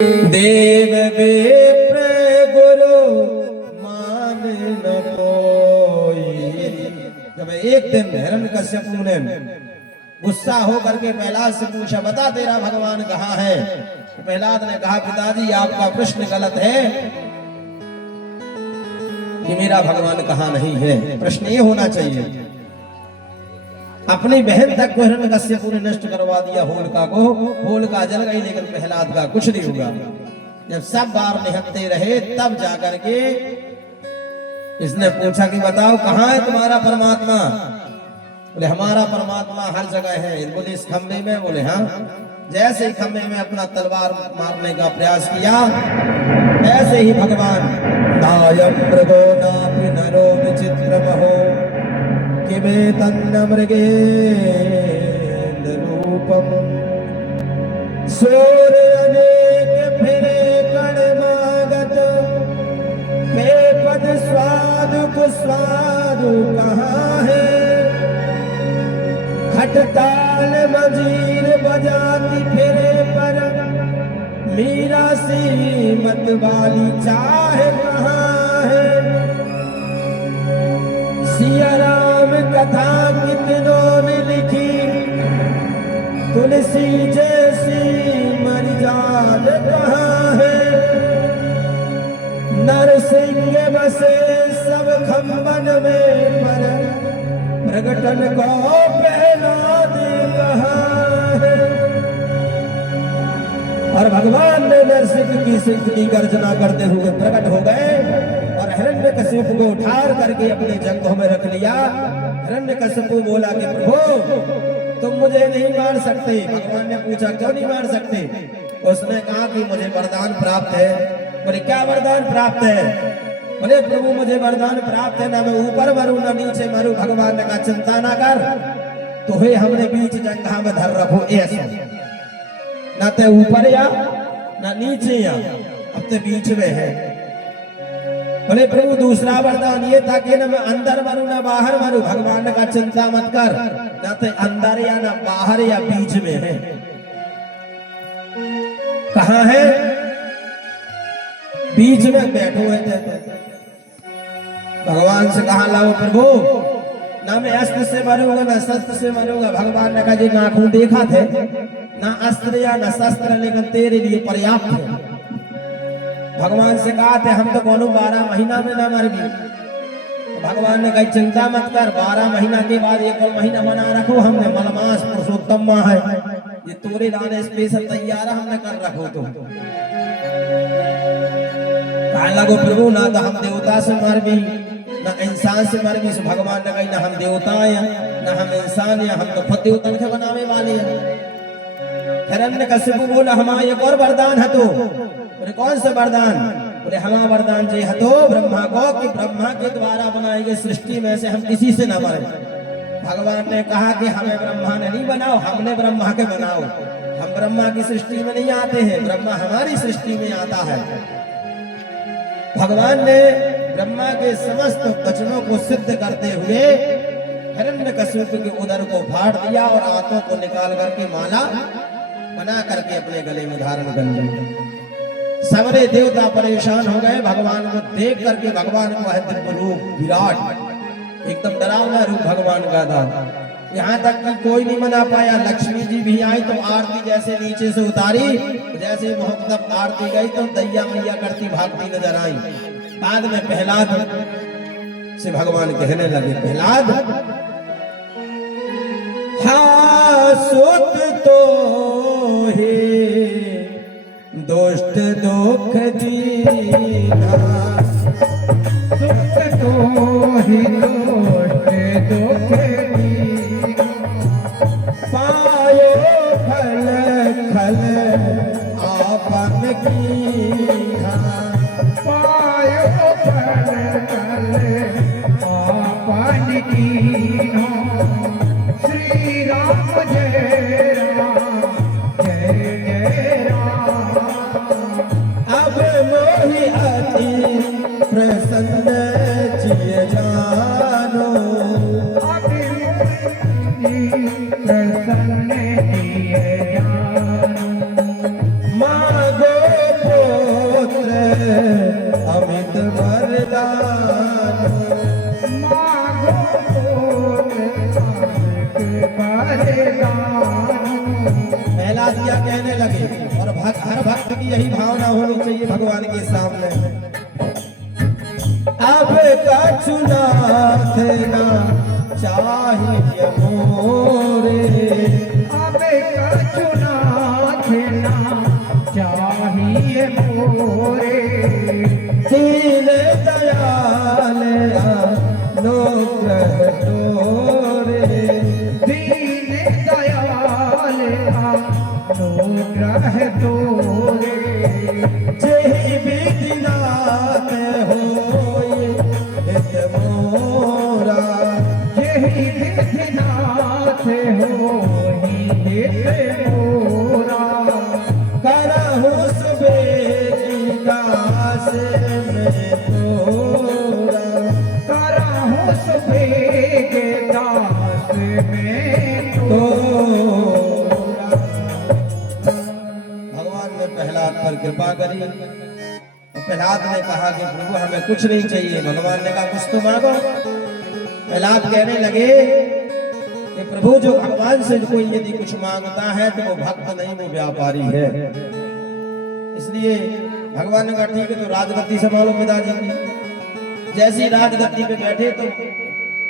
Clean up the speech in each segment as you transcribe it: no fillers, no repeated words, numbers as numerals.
देव विप्र गुरु मान न कोई। जब एक दिन हिरण्यकश्यप ने गुस्सा होकर के प्रहलाद से पूछा, बता तेरा भगवान कहाँ है? तो प्रहलाद ने कहा, पिताजी आपका प्रश्न गलत है कि मेरा भगवान कहाँ नहीं है। प्रश्न ये होना चाहिए, अपनी बहन तक को हिरण्यकश्यप ने नष्ट करवा दिया होलिका को। होलिका जल गई लेकिन प्रहलाद का कुछ नहीं होगा। जब सब बार निहत्ते रहे तब जाकर के इसने पूछा कि बताओ कहाँ है तुम्हारा परमात्मा? बोले हमारा परमात्मा हर जगह है। बोले इस खंबे में? बोले हाँ। जैसे ही खंबे में अपना तलवार मारने का प्रयास किया, ऐसे ही भगवान नायम मृगो नापि नरो विचित्रमहो किमे तन्न मृगेन्द्र रूपम सूर्य अनेक फिरे कणमागत मे पद स्वादु कुस्वादु कहाँ है? खटताल मजीर बजाती फिरे पर मीरा सी मत वाली चाहे कहाँ है? सिया राम कथा कितनों ने लिखी तुलसी जैसी मर्याद कहाँ है? नरसिंह बसे सब खंबन में पर प्रगटन को प्रहलाद कहाँ है? और भगवान ने नरसिंह की सिंह की गर्जना करते हुए प्रकट हो गए और हिरण्यकश्यप को उठार करके अपने जंघों में रख लिया। हिरण्यकश्यप बोला कि प्रभु तुम मुझे नहीं मार सकते। भगवान ने पूछा क्यों नहीं मार सकते? उसने कहा कि मुझे वरदान प्राप्त है। बोले क्या वरदान प्राप्त है? बोले प्रभु मुझे वरदान प्राप्त है, ना मैं ऊपर मरूं ना नीचे मरूं। भगवान ने कहा चिंता ना कर, तुम्हें हमने बीच जंघा में धर रखो ऐसा, ना ते ऊपर या ना नीचे या, अब ते बीच में है। बोले प्रभु दूसरा वरदान ये था कि ना मैं अंदर मरूं ना बाहर मरूं। भगवान ने कहा चिंता मत कर, ना ते अंदर या ना बाहर या बीच में है। कहाँ है? बीच में बैठो है। भगवान से कहा लाओ प्रभु, ना मैं अस्त्र से मरूंगा ना शस्त्र से मरूंगा। भगवान ने कहा जी नाखून देखा थे, ना अस्त्र या ना शस्त्र लेकिन तेरे लिए पर्याप्त है। भगवान से कहा थे हम तो कौन 12 महीना में ना मर गए। भगवान ने कहा चिंता मत कर, 12 महीना के बाद एक और महीना बना रखो, हमने मलमास पुरुषोत्तम माह है, ये तोरे लाने स्पेशल तैयार हमने कर रखो। तो कहा लगो प्रभु ना तो हम देवता से मर भी ना इंसान से मर भी। भगवान ने कही ना हम देवता हैं ना हम इंसान हैं, हम तो खुद देवता के बनाने वाले हैं। हिरण्यकश्यप बोला हमारा एक और वरदान है। तो बोले कौन सा वरदान? बोले हमारा वरदान जी है तो ब्रह्मा को कि ब्रह्मा के द्वारा बनाई गई सृष्टि में से हम किसी से न मरे। भगवान ने कहा कि हमें ब्रह्मा ने नहीं बनाओ, हमने ब्रह्मा के बनाओ। हम ब्रह्मा की सृष्टि में नहीं आते हैं, ब्रह्मा हमारी सृष्टि में आता है। भगवान ने ब्रह्मा के समस्त वचनों को सिद्ध करते हुए हिरण्यकश्यप के उदर को फाड़ दिया और आंतों को निकाल करके माला बना करके अपने गले में धारण कर लिया। सारे देवता परेशान हो गए भगवान को देख करके। भगवान को है दिव्य रूप विराट, एकदम डरावना रूप भगवान का था। यहाँ तक कि कोई नहीं मना पाया। लक्ष्मी जी भी आई तो आरती जैसे नीचे से उतारी, जैसे मोहब्बत आरती गई तो दैया मैया करती भागती नजर आई। बाद में प्रहलाद से भगवान कहने लगे, प्रहलाद हाँ सुत तो हे दुष्ट दुख दीना, सुत तो हे दुष्ट दुख दीना, पायो फल खल आपन कीना, पायो फल खल आपन कीना। श्री राम जय राम जय जय राम। अब मोहि अति प्रसन्न जिय जानो, अभी प्रसन्न जिय जानो। मागो हर भक्त की यही भावना होनी चाहिए भगवान के सामने। अब कछुना ना चाहिए मोरे, अब कछुना ना चाहिए मोरे, दीन दयाल अनुग्रह तोरे, दीन दयाल अनुग्रह तोरे, जेहि विधिनाथ होय हित मोरा, यही विधिनाथ होहि हित मोरा, करहु सुबेगी दास में तोरा, करहु सुबेग दास में तोरा। भगवान ने प्रहलाद पर कृपा करी। प्रहलाद ने कहा कि प्रभु हमें कुछ नहीं चाहिए। भगवान ने कहा कुछ तो मांगो। प्रहलाद कहने लगे कि प्रभु जो भगवान से कोई यदि कुछ मांगता है तो वो भक्त नहीं, वो व्यापारी है। इसलिए भगवान ने कहा ठीक है तो राजगद्दी संभालो पिताजी की। जैसी राजगद्दी पे बैठे तो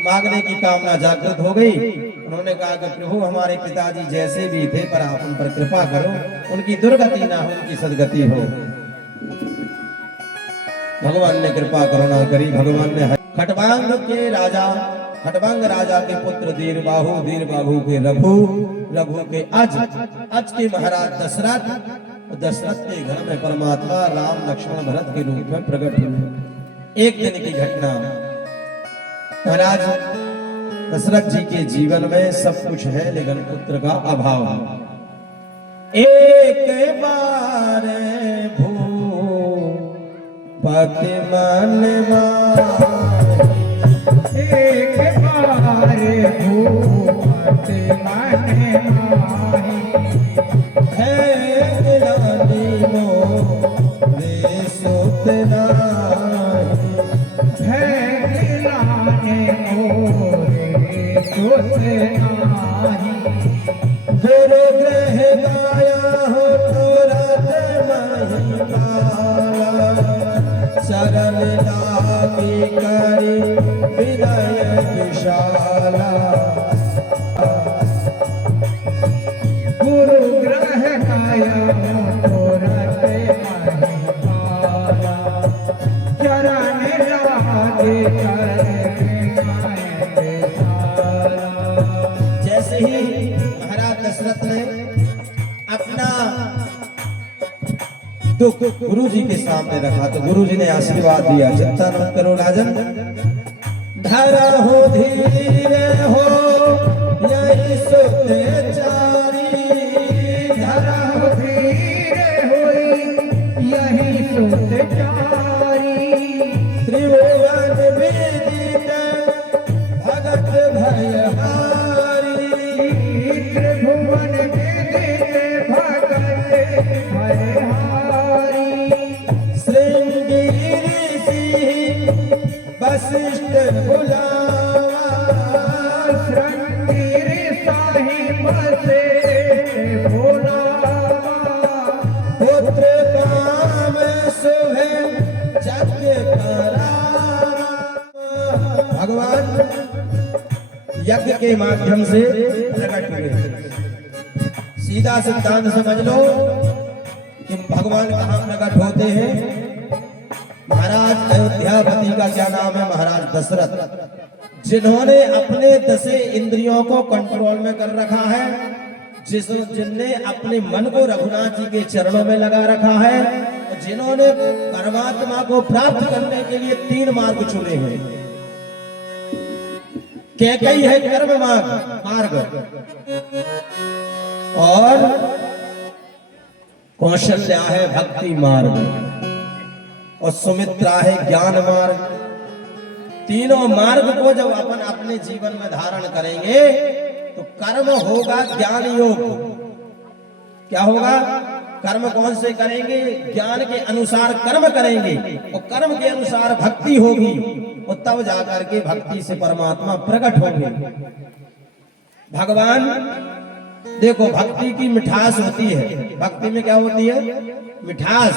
मांगने की कामना जागृत हो गई। उन्होंने कहा कि प्रभु हमारे पिताजी जैसे भी थे पर आप उन पर कृपा करो, उनकी दुर्गति ना हो, उनकी सदगति हो। भगवान ने कृपा करुणा करी। भगवान ने खटवांग के राजा, खटवांग राजा के पुत्र दीरबाहु, दीरबाहु के रघु, रघु के अज, अज के महाराज दशरथ, दशरथ के घर में परमात्मा राम लक्ष्मण भरत के रूप में प्रकट हुए। एक दिन की घटना। महाराज दशरथ जी के जीवन में सब कुछ है लेकिन पुत्र का अभाव है। एक बार भूपति मन माही, एक बार भूपति मन माही, है गिलानी मोरे सुत नाही, है गिलाने मोरे सुत नाही, गुरु ग्रह गाया हो तुरत महिपाला, शरण लागी करी विनय विशाला, गुरु ग्रह काया तुरत महिपाला, चरण लागे जैसे ही महाराज दशरथ ने अपना दुख गुरु जी के सामने रखा तो गुरु जी ने आशीर्वाद दिया, चिंता मत करो राजन, धरा हो धीरे हो यही सुत चारी, धरा हो धीरे होई यही सुत चारी, त्रिभुवन विदित भगत भयहारी, त्रिभुवन विदित भगत भयहारी, श्रृंगी ऋषि वशिष्ठ बुलावा, श्रृंगी साहिब से बोलावा, पुत्र काम शुभ यज्ञ करावा। भगवान यज्ञ के माध्यम से प्रकट हुए। सीधा सिद्धांत समझ लो कि भगवान कहाँ प्रकट होते हैं। महाराज अयोध्यापति का क्या नाम है? महाराज दशरथ, जिन्होंने अपने 10 इंद्रियों को कंट्रोल में कर रखा है, जिनने अपने मन को रघुनाथ जी के चरणों में लगा रखा है, जिन्होंने परमात्मा को प्राप्त करने के लिए 3 मार्ग चुने हैं। कैकेयी है कर्म मार्ग और कौशल्या है भक्ति मार्ग और सुमित्रा है ज्ञान मार्ग। तीनों मार्ग को जब अपन अपने जीवन में धारण करेंगे तो कर्म होगा ज्ञान योग। क्या होगा? कर्म कौन से करेंगे? ज्ञान के अनुसार कर्म करेंगे और कर्म के अनुसार भक्ति होगी और तब जाकर के भक्ति से परमात्मा प्रकट होंगे। भगवान देखो भक्ति की मिठास होती है, भक्ति में क्या होती है? मिठास।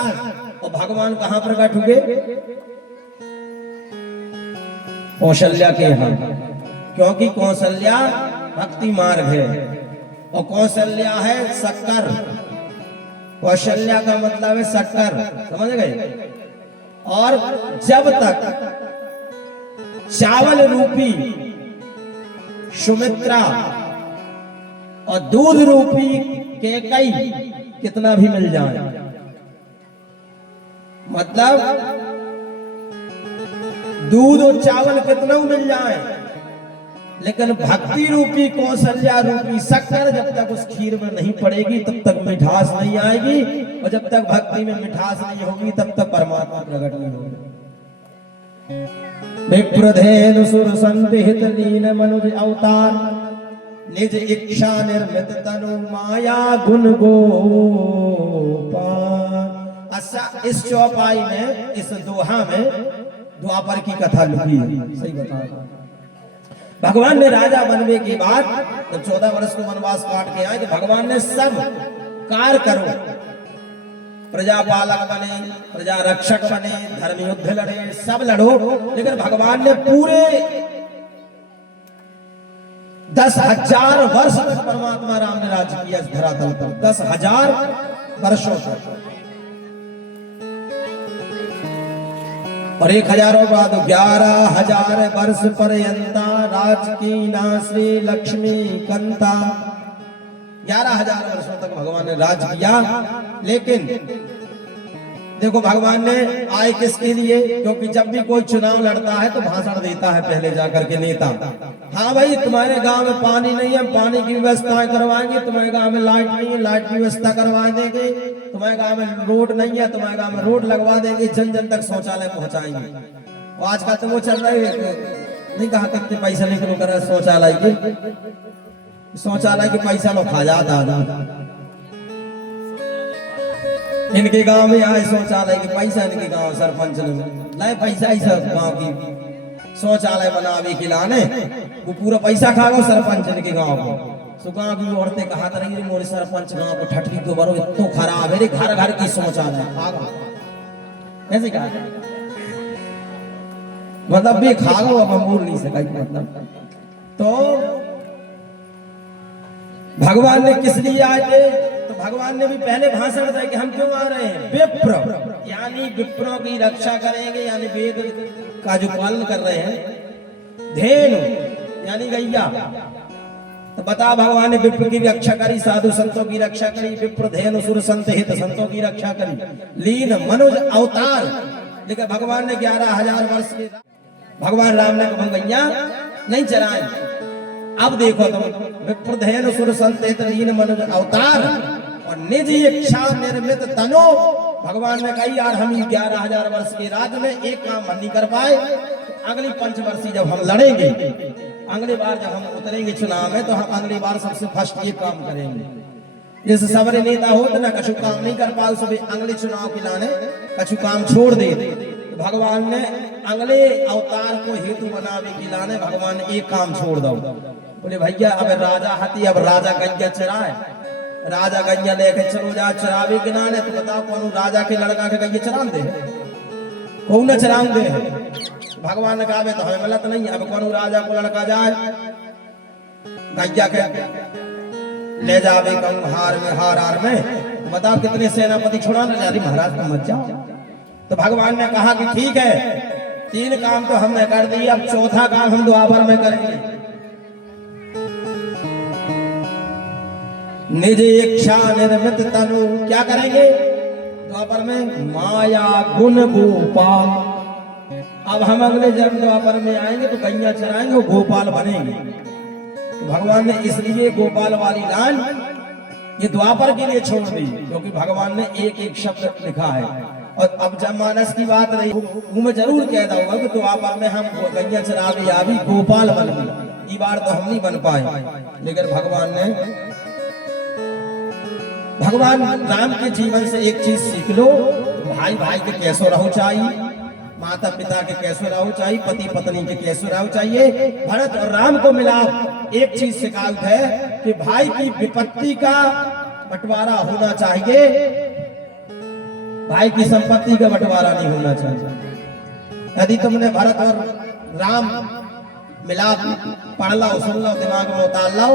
और भगवान कहाँ प्रकट हुए? कौशल्या के यहाँ, क्योंकि कौशल्या भक्ति मार्ग है और कौशल्या है शक्कर। कौशल्या का मतलब है शक्कर, समझ गए? और जब तक चावल रूपी सुमित्रा और दूध रूपी केकई कितना भी मिल जाए, मतलब दूध और चावल कितना मिल जाए, लेकिन भक्ति रूपी कौशल्या रूपी शक्कर जब तक उस खीर में नहीं पड़ेगी तब तक मिठास नहीं आएगी, और जब तक भक्ति में मिठास नहीं होगी तब तक परमात्मा प्रकट नहीं होगा। विप्रधेनु सुर संविहित लीन मनुज अवतार, निज इच्छा निर्मित तनु माया गुण गोपाल। अच्छा, इस चौपाई में, इस दोहा में द्वापर की कथा लिखी है। सही बता, भगवान ने राजा बनने के बाद जब 14 वर्ष को वनवास काट के आए कि भगवान ने सब कार्य करो, प्रजापालक बने, प्रजा रक्षक बने, धर्म युद्ध लड़े, सब लड़ो, लेकिन भगवान ने पूरे 10,000 वर्ष तक परमात्मा राम ने राज्य किया इस धरातल पर, 10,000 वर्षों तक। और 1,000 बाद 11,000 वर्ष पर्यंता राज की नाश्री लक्ष्मी कंता। 11,000 वर्षों तक भगवान ने राज किया, लेकिन देखो भगवान ने आए किसके लिए? क्योंकि जब भी कोई चुनाव लड़ता है तो भाषण देता है पहले जाकर के नेता, हाँ भाई तुम्हारे गांव में पानी नहीं है, पानी की व्यवस्था करवाएंगे, तुम्हारे गांव में लाइट नहीं है, लाइट की व्यवस्था करवा देंगे, तुम्हारे गांव में रोड नहीं है, तुम्हारे गांव में रोड लगवा देंगे, जन जन तक शौचालय पहुंचाएंगे। और आज का तो वो चल रहा है, नहीं कहा कितने पैसा निकलो कर शौचालय के, शौचालय के पैसा लो खा जाता। इनके गांव में आए शौचालय के पैसा, इनके गांव सरपंच ने लाए पैसा ही सब गांव की शौचालय बनावे के लाने, वो पूरा पैसा खा गो सरपंच इनके गांव को। सो गांव की औरतें कहा करेंगे मोरे सरपंच गांव को ठटकी तो बरो इतना खराब है, घर घर की शौचालय खा गो, ऐसे कहा, मतलब भी खा गो, अब हम बोल नहीं सका मतलब। तो भगवान ने किस लिए आए थे? तो भगवान ने भी पहले भाषण दिया कि हम क्यों आ रहे हैं? विप्र, यानी विप्रों की रक्षा करेंगे, यानी वेद का जो पालन कर रहे हैं। धेनु यानी गैया, तो बता भगवान ने विप्र की रक्षा करी, साधु संतों की रक्षा करी, विप्र धेनु सुर संत हित संतों की रक्षा करी, लीन मनुज अवतार। लेकिन भगवान ने 11,000 वर्ष के भगवान राम ने गैया नहीं चराए। अब देखो तुम, विप्रधेनु सुर संत हित लीन मनुज अवतार और निज इच्छा निर्मित तनो। भगवान ने कही यार हम 11,000 वर्ष के राज्य में एक काम नहीं कर पाए, अगली पंचवर्षीय जब हम लड़ेंगे, अगली बार जब हम उतरेंगे चुनाव में, तो हम अगली बार सबसे फर्स्ट ये काम करेंगे। जैसे सबरे नेता हो तो ना कछु काम नहीं कर पाए, सभी अगले चुनाव के लाने कछु काम छोड़ दे। तो भगवान ने अगले अवतार को हेतु बनावे के लाने भगवान ने एक काम छोड़ दो। बोले भैया अब राजा हाथी, अब राजा गैया चराए, राजा गैया लेके चलो जा चरावे के नाने। तो बताओ कौन राजा के लड़का के गैया चरान दे, कौन न चरान दे? भगवान ने कहा तो हमें गलत नहीं, अब कौन राजा को लड़का जाए गैया के ले जावे कहूँ हार में, हार में। बताओ कितने सेनापति छुड़ाने जा रही, महाराज को मत जाओ। तो भगवान ने कहा कि ठीक है, 3 काम तो हमने कर दिए, अब चौथा काम हम द्वापर में करेंगे। निज इच्छा निर्मित तनु, क्या करेंगे द्वापर में? माया गुण गोपाल। अब हम अगले जन्म द्वापर में आएंगे तो गैया चराएंगे, वो गोपाल बनेंगे। तो भगवान ने इसलिए गोपाल वाली लाइन ये द्वापर के लिए छोड़ दी, क्योंकि भगवान ने एक एक शब्द लिखा है। और अब जब मानस की बात रही, वो मैं जरूर कह दूंगा कि द्वापर में हम गैया चरावे आवी गोपाल बन गए। ये बार तो हम नहीं बन पाए, लेकिन भगवान राम के जीवन से एक चीज सीख लो, भाई भाई के कैसो रहो चाहिए। माता पिता के कैसे रहो चाहिए, पति पत्नी के कैसे रहो चाहिए। भरत और राम को मिला एक चीज सिखावत है कि भाई की विपत्ति का बंटवारा होना चाहिए, भाई की संपत्ति का बंटवारा नहीं होना चाहिए। यदि तुमने भरत और राम मिलाप पढ़ लो, सुन लो, दिमाग में उतार लो,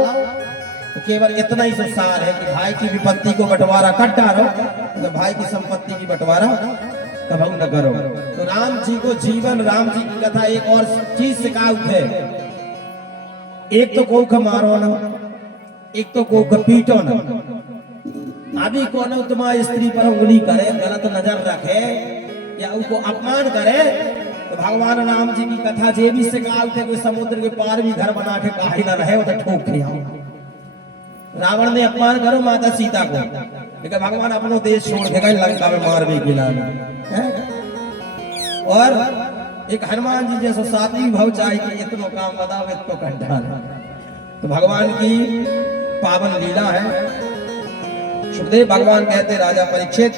तो केवल इतना ही सार है कि भाई की विपत्ति को बंटवारा कर डालो, तो भाई की संपत्ति की बंटवारा कभी न करो। तो राम जी को जीवन, राम जी की कथा एक और चीज सिखावत है, एक तो को का मारो ना, एक तो को का पीटो ना। अभी कौन तुम्हारी स्त्री पर उंगली करे, गलत नजर रखे या उनको अपमान करे, तो भगवान राम जी की कथा जे भी सिखावत है, कोई समुद्र के पार भी घर बना के काहे ना रहे, तो ठोक के आओ। रावण ने अपमान करो माता सीता को, लेकिन भगवान अपनो देश छोड़ के गए लंका में मार भी गिला। और एक हनुमान जी जैसा सात्विक भाव चाहिए, इतनो काम बताओ इतनो कंठाल। तो भगवान की पावन लीला है। सुखदेव भगवान कहते राजा परीक्षित